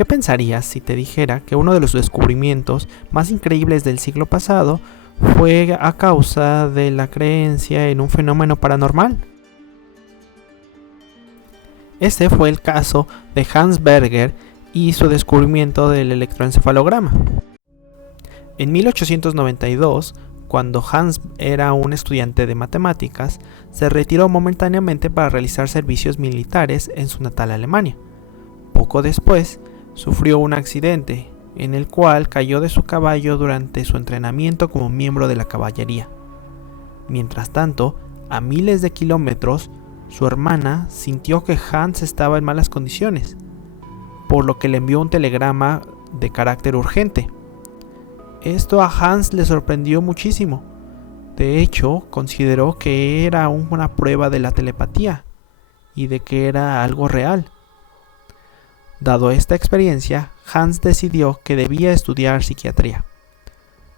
¿Qué pensarías si te dijera que uno de los descubrimientos más increíbles del siglo pasado fue a causa de la creencia en un fenómeno paranormal? Este fue el caso de Hans Berger y su descubrimiento del electroencefalograma. En 1892, cuando Hans era un estudiante de matemáticas, se retiró momentáneamente para realizar servicios militares en su natal Alemania. Poco después, sufrió un accidente en el cual cayó de su caballo durante su entrenamiento como miembro de la caballería. Mientras tanto, a miles de kilómetros, su hermana sintió que Hans estaba en malas condiciones, por lo que le envió un telegrama de carácter urgente. Esto a Hans le sorprendió muchísimo. De hecho, consideró que era una prueba de la telepatía y de que era algo real. Dado esta experiencia, Hans decidió que debía estudiar psiquiatría.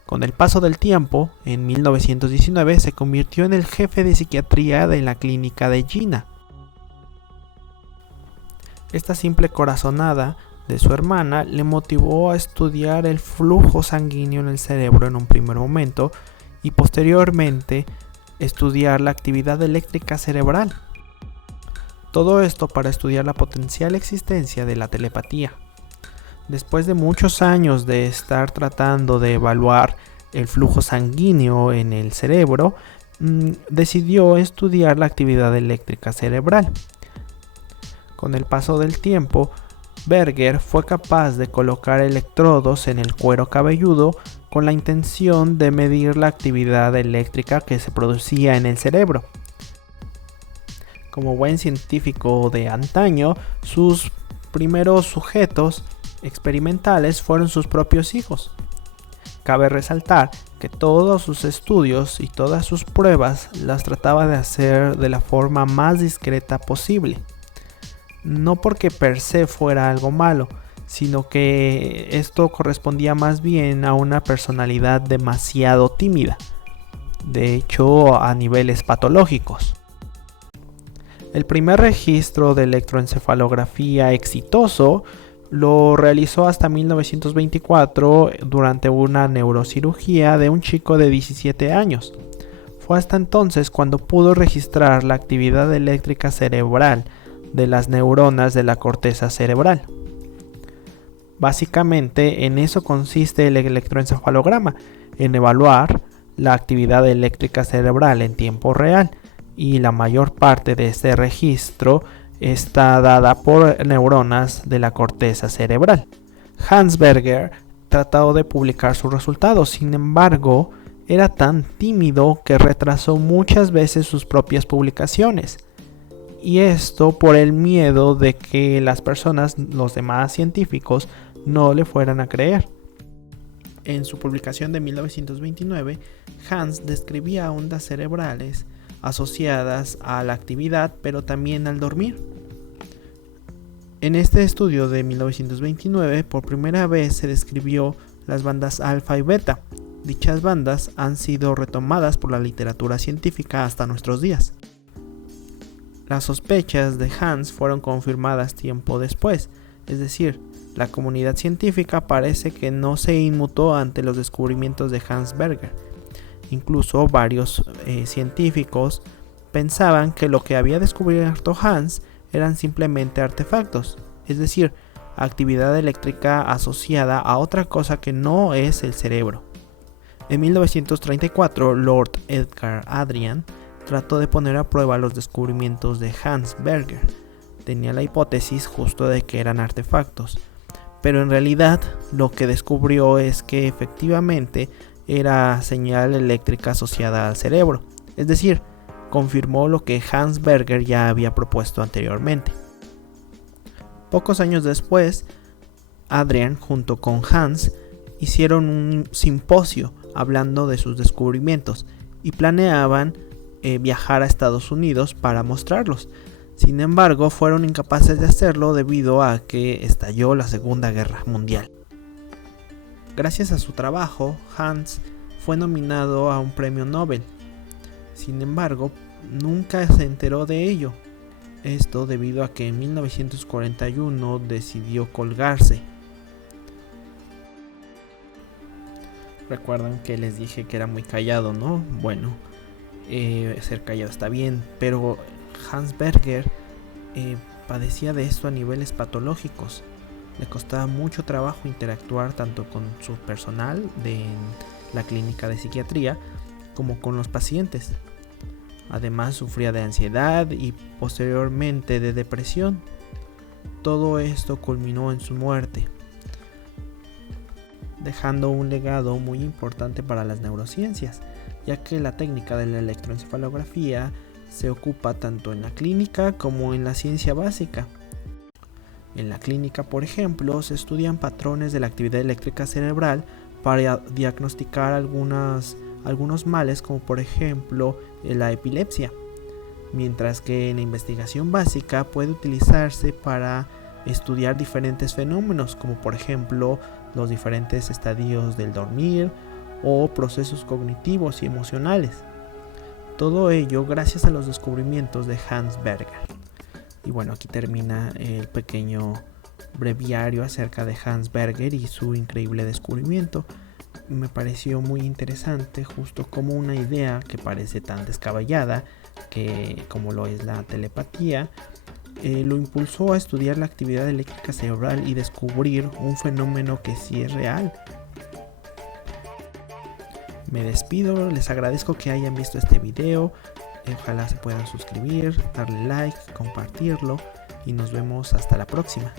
Con el paso del tiempo, en 1919 se convirtió en el jefe de psiquiatría de la clínica de Jena. Esta simple corazonada de su hermana le motivó a estudiar el flujo sanguíneo en el cerebro en un primer momento y posteriormente estudiar la actividad eléctrica cerebral. Todo esto para estudiar la potencial existencia de la telepatía. Después de muchos años de estar tratando de evaluar el flujo sanguíneo en el cerebro, decidió estudiar la actividad eléctrica cerebral. Con el paso del tiempo, Berger fue capaz de colocar electrodos en el cuero cabelludo con la intención de medir la actividad eléctrica que se producía en el cerebro. Como buen científico de antaño, sus primeros sujetos experimentales fueron sus propios hijos. Cabe resaltar que todos sus estudios y todas sus pruebas las trataba de hacer de la forma más discreta posible. No porque per se fuera algo malo, sino que esto correspondía más bien a una personalidad demasiado tímida, de hecho a niveles patológicos. El primer registro de electroencefalografía exitoso lo realizó hasta 1924 durante una neurocirugía de un chico de 17 años. Fue hasta entonces cuando pudo registrar la actividad eléctrica cerebral de las neuronas de la corteza cerebral. Básicamente en eso consiste el electroencefalograma, en evaluar la actividad eléctrica cerebral en tiempo real, y la mayor parte de este registro está dada por neuronas de la corteza cerebral. Hans Berger trató de publicar sus resultados, sin embargo, era tan tímido que retrasó muchas veces sus propias publicaciones. Y esto por el miedo de que las personas, los demás científicos, no le fueran a creer. En su publicación de 1929, Hans describía ondas cerebrales asociadas a la actividad, pero también al dormir. En este estudio de 1929, por primera vez se describió las bandas alfa y beta. Dichas bandas han sido retomadas por la literatura científica hasta nuestros días. Las sospechas de Hans fueron confirmadas tiempo después, es decir, la comunidad científica parece que no se inmutó ante los descubrimientos de Hans Berger. Incluso varios científicos pensaban que lo que había descubierto Hans eran simplemente artefactos, es decir, actividad eléctrica asociada a otra cosa que no es el cerebro. En 1934, Lord Edgar Adrian trató de poner a prueba los descubrimientos de Hans Berger. Tenía la hipótesis justo de que eran artefactos, pero en realidad lo que descubrió es que efectivamente era señal eléctrica asociada al cerebro, es decir, confirmó lo que Hans Berger ya había propuesto anteriormente. Pocos años después, Adrian junto con Hans hicieron un simposio hablando de sus descubrimientos y planeaban viajar a Estados Unidos para mostrarlos. Sin embargo, fueron incapaces de hacerlo debido a que estalló la Segunda Guerra Mundial. Gracias a su trabajo, Hans fue nominado a un premio Nobel. Sin embargo, nunca se enteró de ello. Esto debido a que en 1941 decidió colgarse Recuerdan que les dije que era muy callado, ¿no? Bueno, ser callado está bien, pero Hans Berger padecía de esto a niveles patológicos. Le costaba mucho trabajo interactuar tanto con su personal de la clínica de psiquiatría como con los pacientes. Además sufría de ansiedad y posteriormente de depresión. Todo esto culminó en su muerte, dejando un legado muy importante para las neurociencias, ya que la técnica de la electroencefalografía se ocupa tanto en la clínica como en la ciencia básica. En la clínica, por ejemplo, se estudian patrones de la actividad eléctrica cerebral para diagnosticar algunos males, como por ejemplo la epilepsia, mientras que en la investigación básica puede utilizarse para estudiar diferentes fenómenos, como por ejemplo los diferentes estadios del dormir o procesos cognitivos y emocionales. Todo ello gracias a los descubrimientos de Hans Berger. Y bueno, aquí termina el pequeño breviario acerca de Hans Berger y su increíble descubrimiento. Me pareció muy interesante, justo como una idea que parece tan descabellada que como lo es la telepatía, lo impulsó a estudiar la actividad eléctrica cerebral y descubrir un fenómeno que sí es real. Me despido, les agradezco que hayan visto este video, ojalá se puedan suscribir, darle like, compartirlo y nos vemos hasta la próxima.